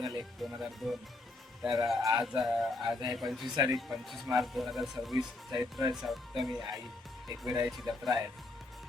झाले 2002. तर आज आज आहे 25 तारीख 25 मार्च 2026. चैत्र सप्तमी आई एकविराईची जत्रा आहे.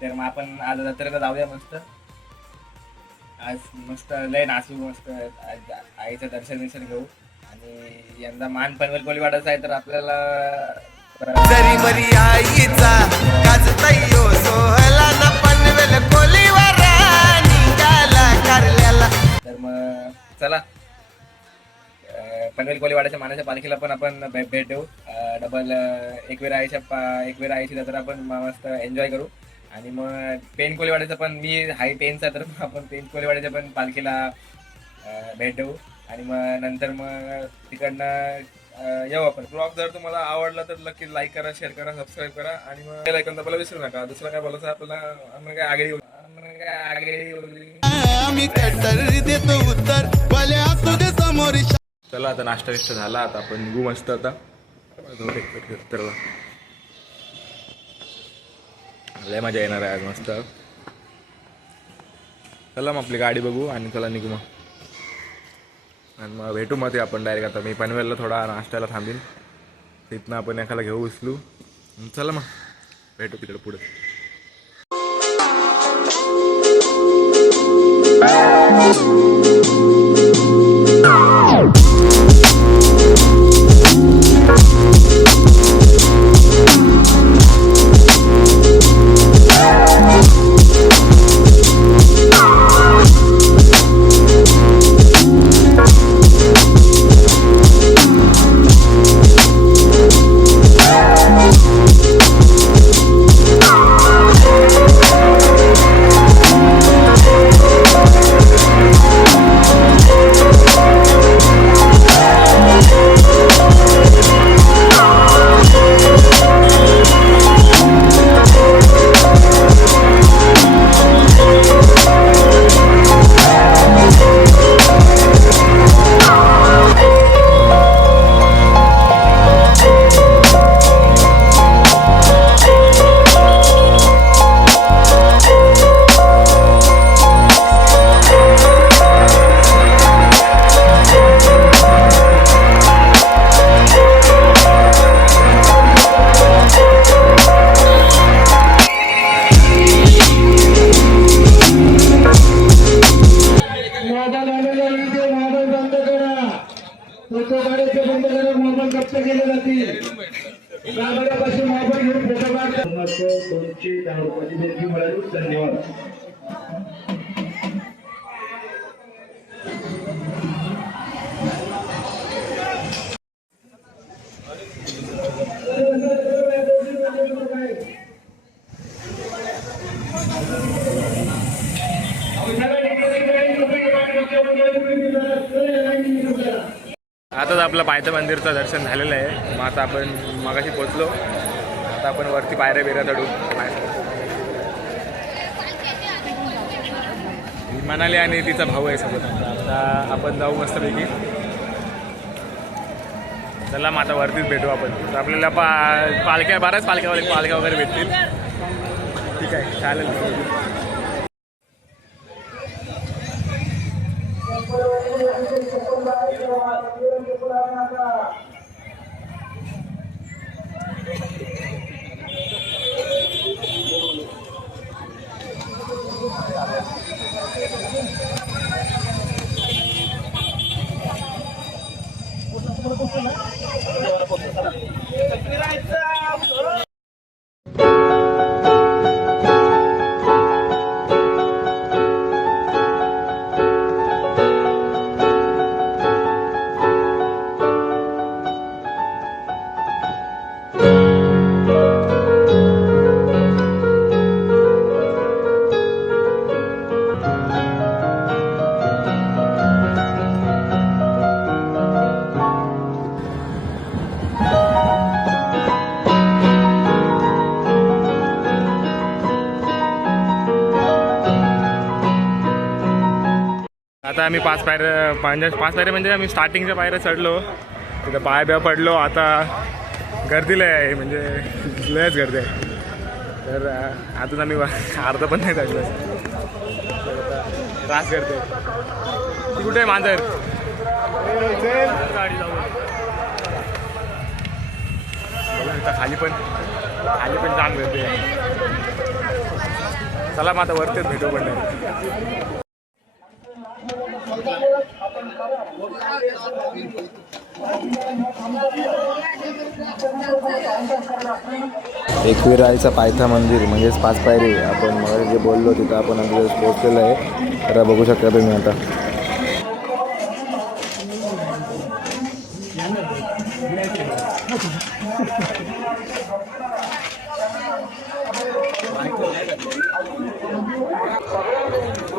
तर मग आपण आज जत्रेला जाऊया मस्त. आज मस्त लय नाचू मस्त आईचं दर्शन घेऊ. आणि यंदा मान पनवेल कोळीवाडाचा आहे तर आपल्याला जरी मरी आईचा गाजतयो सोहला ना पनवेल कोळीवाडा निघाला कारल्याला. तर मग चला पनवेल कोळीवाड्याच्या मानाच्या पालखीला पण आपण भेट देऊ. डबल एकविरा आईची जत्रा आपण मस्त एन्जॉय करू. आणि मग पेन कोळीवाड्याचं पण मी हाय पेनचा तर आपण पेन कोळीवाड्याच्या पण पालखीला भेट देऊ. आणि मग नंतर मग तिकडनं येऊ आपण. ब्लॉग जर तुम्हाला आवडला तर नक्की लाईक करा, शेअर करा, सबस्क्राईब करा. आणि मग लाईक बोला विसरू नका. दुसरं काय बोलायचं आपल्याला काय आगे आम्ही कटर देतो उत्तर भले असू दे समोर. चला आता नाश्ता विष्ट झाला. आता आपण निघू मस्त. आता लय मजा येणार आहे आज मस्त. चला मग आपली गाडी बघू आणि चला निघू मग. आणि मग भेटू मग ते आपण डायरेक्ट. आता मी पनवेलला थोडा नाश्त्याला थांबीन. तिथनं आपण एखादा घेऊ उचलू. चला मग भेटू तिकडे पुढे. धन्यवाद. आताच आपलं पायथ्या मंदिरचं दर्शन झालेलं आहे. मग आता आपण मगाशी पोचलो. आता आपण वरती पायऱ्या चढू. मनाली आणि तिचा भाऊ आहे सोबत. आता आपण जाऊ मस्तपैकी. चला मग आता वरतीच भेटू आपण. तर आपल्याला पालख्या बऱ्याच पालख्या वगैरे भेटतील. ठीक आहे चालेल. आता आम्ही 5 पायऱ्या म्हणजे आम्ही स्टार्टिंगच्या पायऱ्या चढलो. तिथं पाय पडलो. आता गर्दीला आहे म्हणजे लयच गर्दी आहे. तर अजून आम्ही अर्ध पण नाही चढलो. त्रास करते. ती कुठे आहे मांजर? गाडी जाऊ खाली पण चांग भेटते. चला मग आता वरतीच भेटू पण एकविराईचा पायथा मंदिर म्हणजेच 5 पायरी आपण मग जे बोललो तिथं आपण आता पोहोचलेलं आहे. तर बघू शकता तुम्ही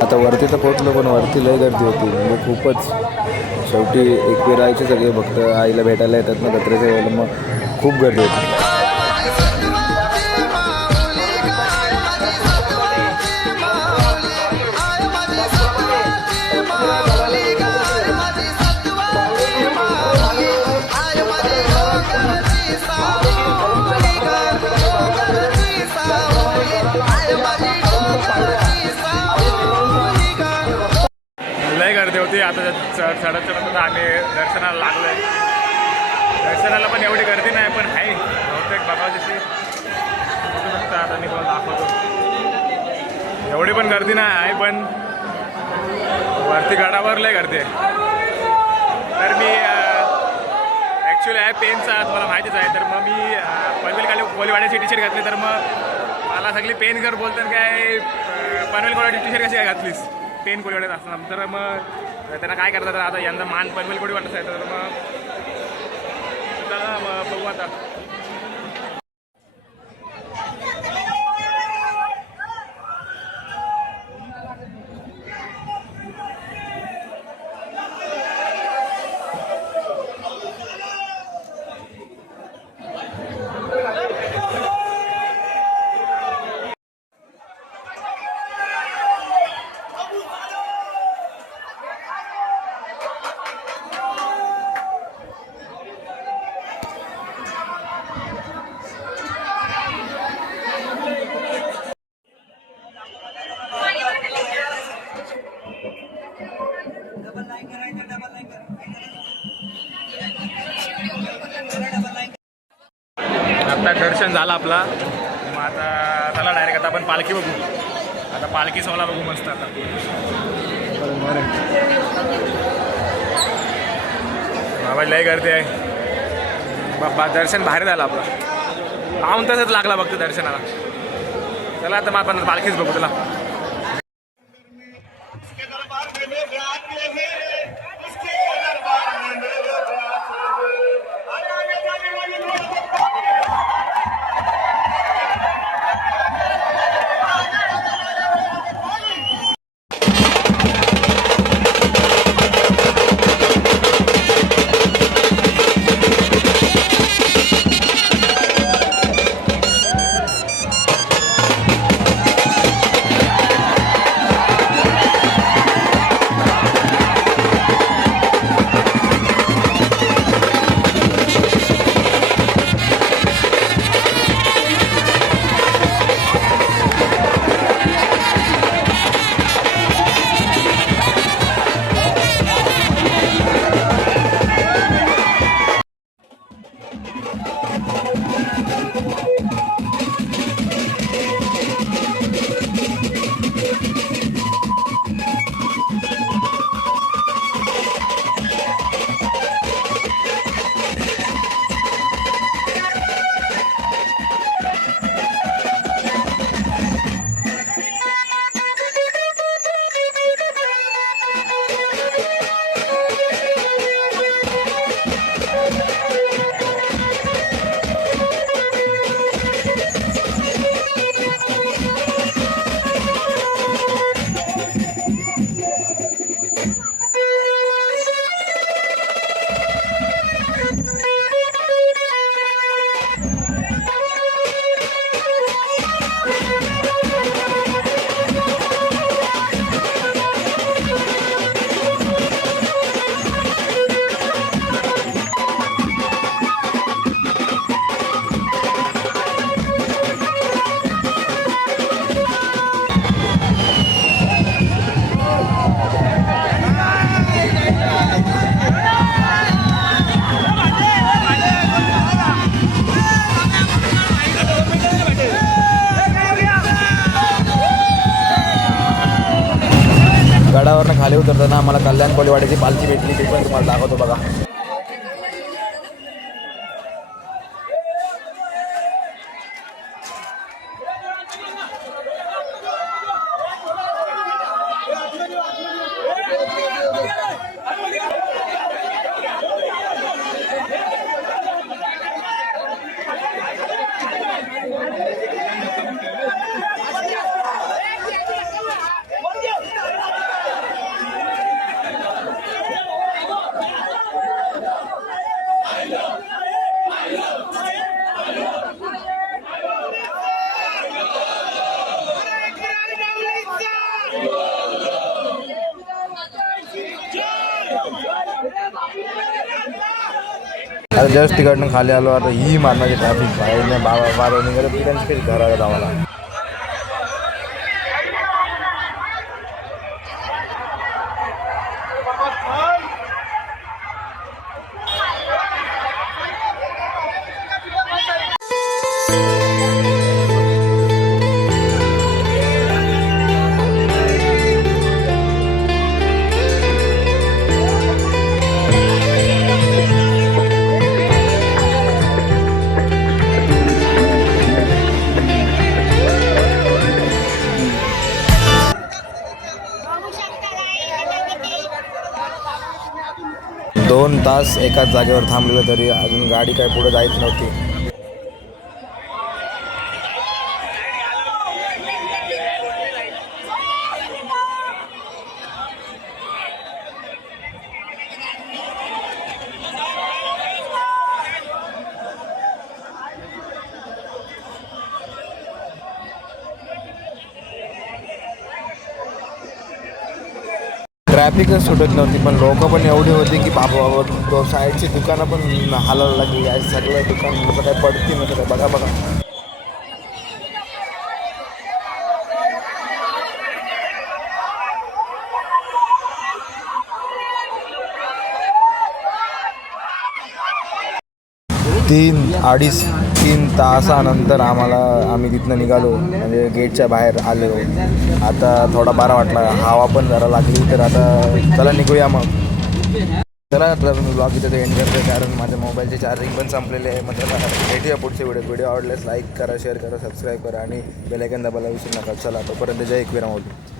आता वरती तर पोहोचलो पण वरती लय गर्दी होती म्हणजे खूपच. शेवटी एकविराईचे सगळे भक्त आईला भेटायला येतात ना जत्रेच्या वेळेला मग खूप गर्दी होती. लय गर्दी होती. आता चढत आम्ही दर्शनाला लागलो आहे. दर्शनाला पण एवढी गर्दी नाही पण आहे बहुतेक बघा जशी बघू शकता. आता मी तुम्हाला दाखवतो. एवढी पण गर्दी नाही आहे पण वरती गडावर लय गर्दी आहे. तर मी ॲक्च्युली आहे पेनचा तुम्हाला माहितीच आहे. तर मग मी पनवेल कोलीवाड्याची टी शर्ट घातली. तर मग मला सगळी पेनकर बोलतात काय पनवेल कोलीवाड्याची टी शर्ट कशी काय घातलीस पेन कोलीवाड्यात असताना. तर मग त्यांना काय करतात आता यंदा मान पनवेल कोलीवाड्याचं आहे. तर मग चला मग बघू आता. आता दर्शन झालं आपला. मग आता चला डायरेक्ट आता आपण पालखी बघू. आता पालखी सोहळा बघू मस्त. आता बाबा लय गर्दी आहे बाबा. दर्शन भारी झालं आपलं. पाहून तसंच लागला बघतो दर्शनाला. चला आता मग आपण पालखीच बघू. चला खाली उतरताना आम्हाला कल्याण कोलीवाडीची पालखी भेटली, ती पण तुम्हाला दाखवतो बघा. आता जस्ट तिकडनं खाली आलो. आता ही मारणाची ट्रॅफिक बाहेर बाबा निघालं की त्यांची काही घरात आम्हाला. दोन तास एकाच जागेवर थांबलेलं तरी अजून गाडी काय पुढे जायच नव्हती. ट्रॅफिकच सुटत नव्हती, पण लोक पण एवढी होती की बाबा तो साईडची दुकानं पण हालायला लागली. आज सगळं दुकान कसं काय पडती नसं काय बघा बघा. तीन तासानंतर आम्ही तिथनं निघालो, म्हणजे गेटच्या बाहेर आलो. आता थोडा बरा वाटला, हवा पण जरा लागली. तर आता चला निघूया मग. चला तर मी ब्लॉग इथं एंड करतो, कारण माझ्या मोबाईलचे चार्जिंग पण संपलेले आहे. मग चला भेटूया पुढच्या व्हिडिओ आवडल्यास लाईक करा, शेअर करा, सबस्क्राईब करा आणि बेल आयकॉन दाबायला विसरू नका. चला तोपर्यंत जय एकविरा मोदी.